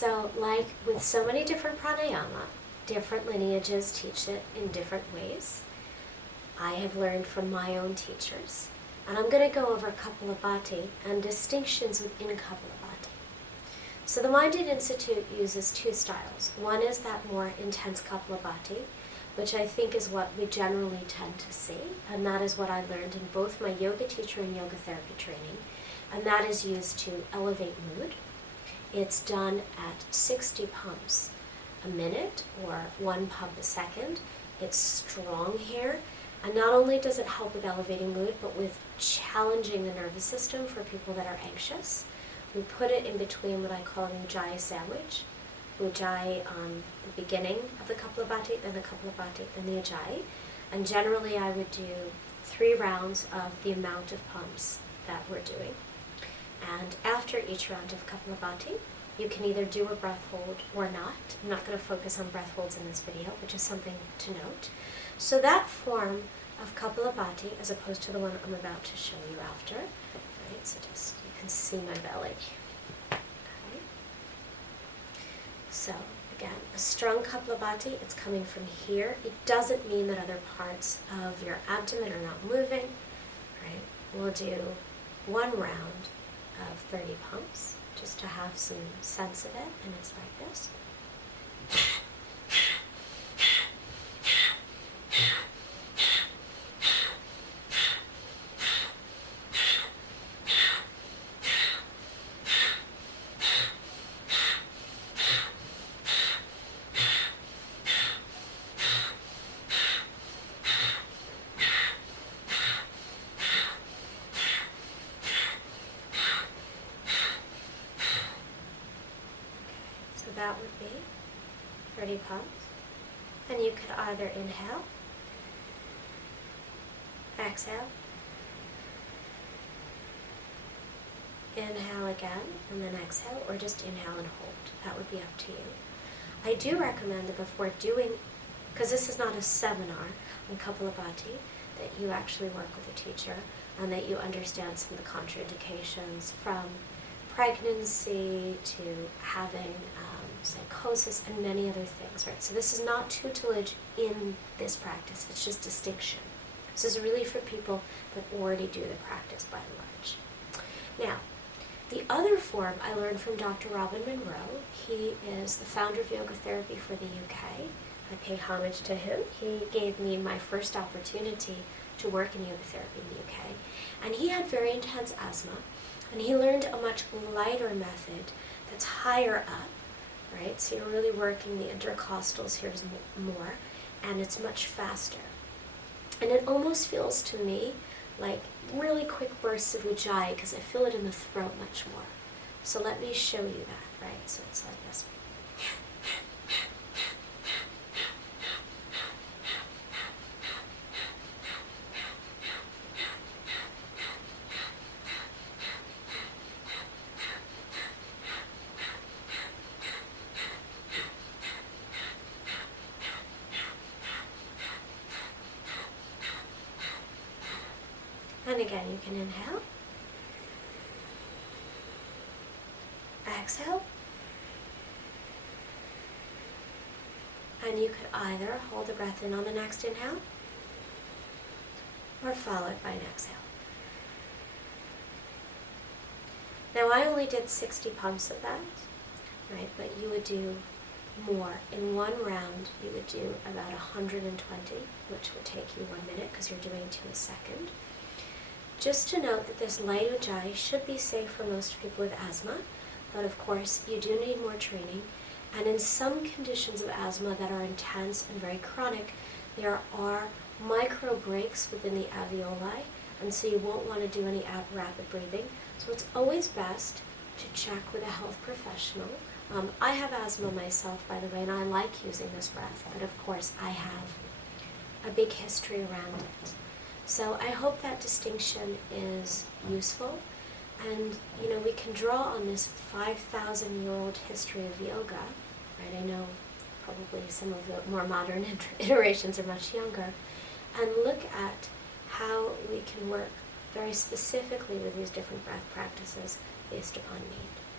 So like with so many different pranayama, different lineages teach it in different ways. I have learned from my own teachers, and I'm going to go over Kapalabhati and distinctions within Kapalabhati. So the Minded Institute uses two styles. One is that more intense Kapalabhati, which I think is what we generally tend to see, and that is what I learned in both my yoga teacher and yoga therapy training, and that is used to elevate mood. It's done at 60 pumps a minute or 1 pump a second. It's strong here. And not only does it help with elevating mood, but with challenging the nervous system for people that are anxious. We put it in between what I call an ujjayi sandwich. Ujjayi on the beginning of the Kapalabhati, then the Kapalabhati, then the ujjayi. And generally I would do 3 rounds of the amount of pumps that we're doing. And after each round of Kapalabhati, you can either do a breath hold or not. I'm not going to focus on breath holds in this video, which is something to note. So that form of Kapalabhati, as opposed to the one I'm about to show you after, right? So just, you can see my belly. Okay. So again, a strong Kapalabhati, it's coming from here. It doesn't mean that other parts of your abdomen are not moving, right? We'll do 1 round of 30 pumps, just to have some sense of it, and it's like this. That would be 30 pumps. And you could either inhale, exhale, inhale again, and then exhale, or just inhale and hold. That would be up to you. I do recommend that before doing, because this is not a seminar on Kapalabhati, that you actually work with a teacher and that you understand some of the contraindications from pregnancy to having psychosis and many other things, right? So this is not tutelage in this practice, it's just distinction. This is really for people that already do the practice by and large. Now, the other form I learned from Dr. Robin Monroe. He is the founder of yoga therapy for the UK. I pay homage to him. He gave me my first opportunity to work in yoga therapy in the UK. And he had very intense asthma, and he learned a much lighter method that's higher up, right? So you're really working the intercostals here more, and it's much faster. And it almost feels to me like really quick bursts of ujjayi, because I feel it in the throat much more. So let me show you that, right? So it's like this. And again, you can inhale, exhale, and you could either hold the breath in on the next inhale or follow it by an exhale. Now I only did 60 pumps of that, right, but you would do more. In 1 round, you would do about 120, which would take you 1 minute because you're doing 2 a second. Just to note that this light ujjayi should be safe for most people with asthma, but of course you do need more training. And in some conditions of asthma that are intense and very chronic, there are micro breaks within the alveoli, and so you won't want to do any rapid breathing. So it's always best to check with a health professional. I have asthma myself, by the way, and I like using this breath, but of course I have a big history around it. So I hope that distinction is useful, and we can draw on this 5,000-year-old history of yoga, right? I know probably some of the more modern iterations are much younger, and look at how we can work very specifically with these different breath practices based upon need.